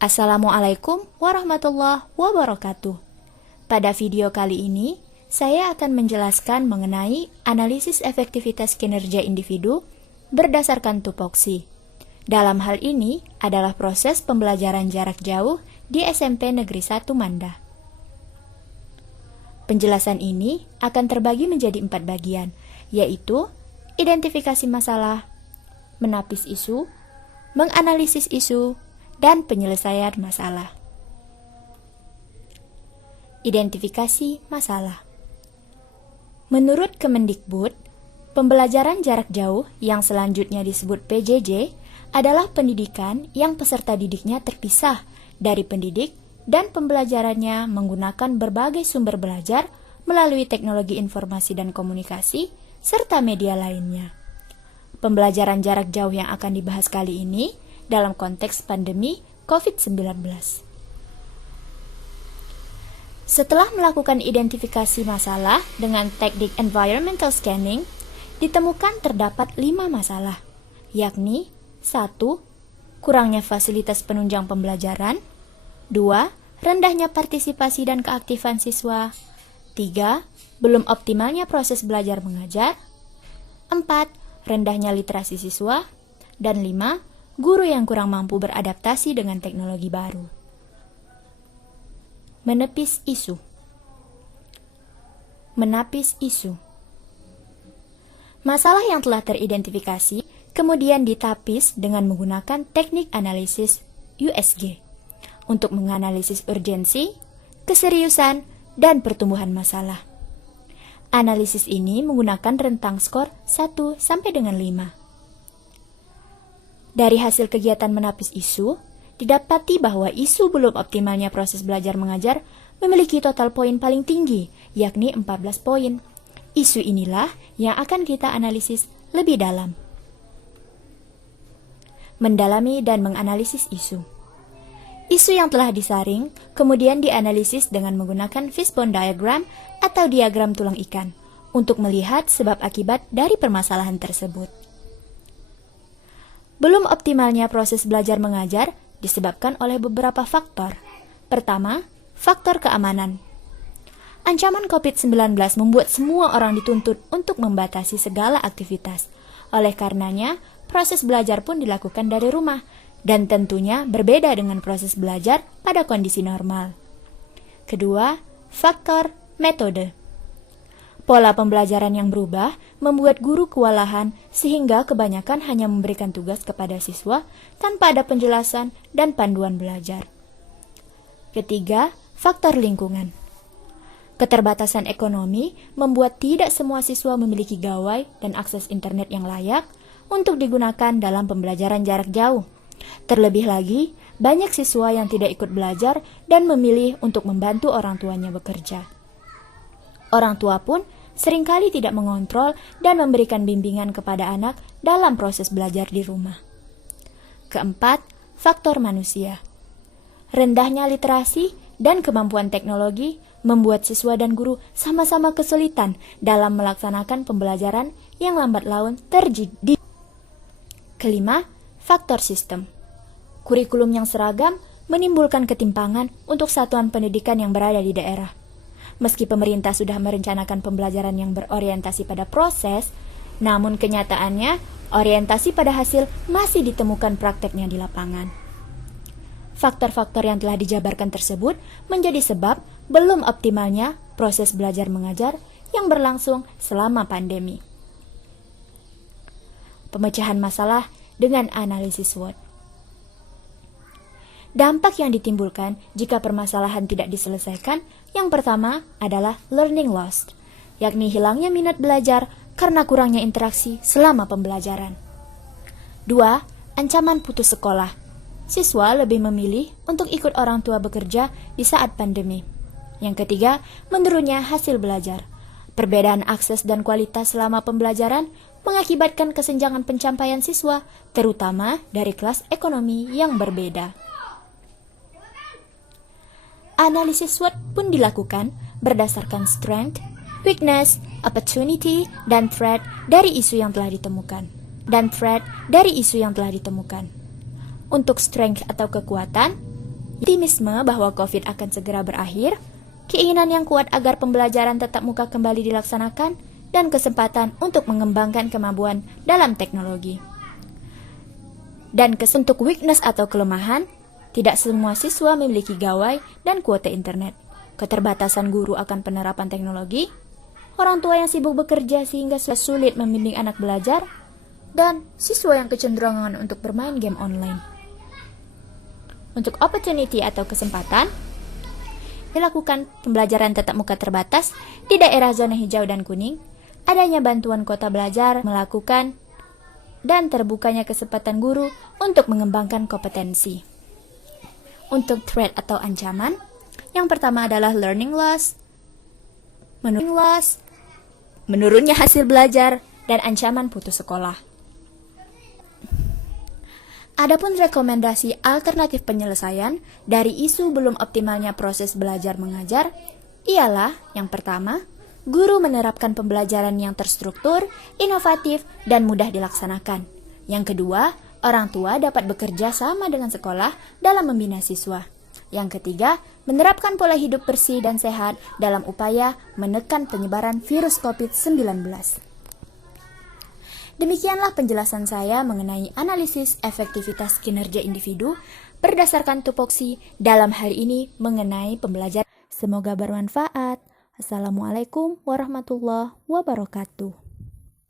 Assalamualaikum warahmatullahi wabarakatuh. Pada video kali ini, saya akan menjelaskan mengenai analisis efektivitas kinerja individu berdasarkan tupoksi. Dalam hal ini adalah proses pembelajaran jarak jauh di SMP Negeri 1 Manda. Penjelasan ini akan terbagi menjadi 4 bagian, yaitu identifikasi masalah, menapis isu, menganalisis isu, dan penyelesaian masalah. Identifikasi masalah. Menurut Kemendikbud, pembelajaran jarak jauh yang selanjutnya disebut PJJ adalah pendidikan yang peserta didiknya terpisah dari pendidik dan pembelajarannya menggunakan berbagai sumber belajar melalui teknologi informasi dan komunikasi serta media lainnya. Pembelajaran jarak jauh yang akan dibahas kali ini dalam konteks pandemi COVID-19. Setelah melakukan identifikasi masalah dengan teknik environmental scanning, ditemukan terdapat 5 masalah, yakni 1. Kurangnya fasilitas penunjang pembelajaran, 2. Rendahnya partisipasi dan keaktifan siswa, 3. Belum optimalnya proses belajar mengajar, 4. Rendahnya literasi siswa, dan 5. Guru yang kurang mampu beradaptasi dengan teknologi baru. Menepis isu. Menapis isu. Masalah yang telah teridentifikasi kemudian ditapis dengan menggunakan teknik analisis USG untuk menganalisis urgensi, keseriusan, dan pertumbuhan masalah. Analisis ini menggunakan rentang skor 1 sampai dengan 5. Dari hasil kegiatan menapis isu, didapati bahwa isu belum optimalnya proses belajar mengajar memiliki total poin paling tinggi, yakni 14 poin. Isu inilah yang akan kita analisis lebih dalam. Mendalami dan menganalisis isu. Isu yang telah disaring kemudian dianalisis dengan menggunakan fishbone diagram atau diagram tulang ikan untuk melihat sebab akibat dari permasalahan tersebut. Belum optimalnya proses belajar mengajar disebabkan oleh beberapa faktor. Pertama, faktor keamanan. Ancaman COVID-19 membuat semua orang dituntut untuk membatasi segala aktivitas. Oleh karenanya, proses belajar pun dilakukan dari rumah, dan tentunya berbeda dengan proses belajar pada kondisi normal. Kedua, faktor metode. Pola pembelajaran yang berubah membuat guru kewalahan sehingga kebanyakan hanya memberikan tugas kepada siswa tanpa ada penjelasan dan panduan belajar. Ketiga, faktor lingkungan. Keterbatasan ekonomi membuat tidak semua siswa memiliki gawai dan akses internet yang layak untuk digunakan dalam pembelajaran jarak jauh. Terlebih lagi, banyak siswa yang tidak ikut belajar dan memilih untuk membantu orang tuanya bekerja. Orang tua pun seringkali tidak mengontrol dan memberikan bimbingan kepada anak dalam proses belajar di rumah. Keempat, faktor manusia. Rendahnya literasi dan kemampuan teknologi membuat siswa dan guru sama-sama kesulitan dalam melaksanakan pembelajaran yang lambat laun terjadi. Kelima, faktor sistem. Kurikulum yang seragam menimbulkan ketimpangan untuk satuan pendidikan yang berada di daerah. Meski pemerintah sudah merencanakan pembelajaran yang berorientasi pada proses, namun kenyataannya orientasi pada hasil masih ditemukan prakteknya di lapangan. Faktor-faktor yang telah dijabarkan tersebut menjadi sebab belum optimalnya proses belajar mengajar yang berlangsung selama pandemi. Pemecahan masalah dengan analisis SWOT. Dampak yang ditimbulkan jika permasalahan tidak diselesaikan, yang pertama adalah learning loss, yakni hilangnya minat belajar karena kurangnya interaksi selama pembelajaran. 2. Ancaman putus sekolah. Siswa lebih memilih untuk ikut orang tua bekerja di saat pandemi. Yang ketiga, menurunnya hasil belajar. Perbedaan akses dan kualitas selama pembelajaran mengakibatkan kesenjangan pencapaian siswa, terutama dari kelas ekonomi yang berbeda. Analisis SWOT pun dilakukan berdasarkan strength, weakness, opportunity, dan threat dari isu yang telah ditemukan. Untuk strength atau kekuatan, Optimisme bahwa COVID akan segera berakhir, keinginan yang kuat agar pembelajaran tatap muka kembali dilaksanakan, dan kesempatan untuk mengembangkan kemampuan dalam teknologi. Dan untuk weakness atau kelemahan, tidak semua siswa memiliki gawai dan kuota internet. Keterbatasan guru akan penerapan teknologi, orang tua yang sibuk bekerja sehingga sulit membimbing anak belajar, dan siswa yang kecenderungan untuk bermain game online. Untuk opportunity atau kesempatan, dilakukan pembelajaran tatap muka terbatas di daerah zona hijau dan kuning, adanya bantuan kuota belajar melakukan, dan terbukanya kesempatan guru untuk mengembangkan kompetensi. Untuk threat atau ancaman, yang pertama adalah learning loss, menurunnya hasil belajar, dan ancaman putus sekolah. Adapun rekomendasi alternatif penyelesaian dari isu belum optimalnya proses belajar mengajar ialah yang pertama, guru menerapkan pembelajaran yang terstruktur, inovatif, dan mudah dilaksanakan. Yang kedua, orang tua dapat bekerja sama dengan sekolah dalam membina siswa. Yang ketiga, menerapkan pola hidup bersih dan sehat dalam upaya menekan penyebaran virus COVID-19. Demikianlah penjelasan saya mengenai analisis efektivitas kinerja individu berdasarkan tupoksi dalam hal ini mengenai pembelajaran. Semoga bermanfaat. Assalamualaikum warahmatullahi wabarakatuh.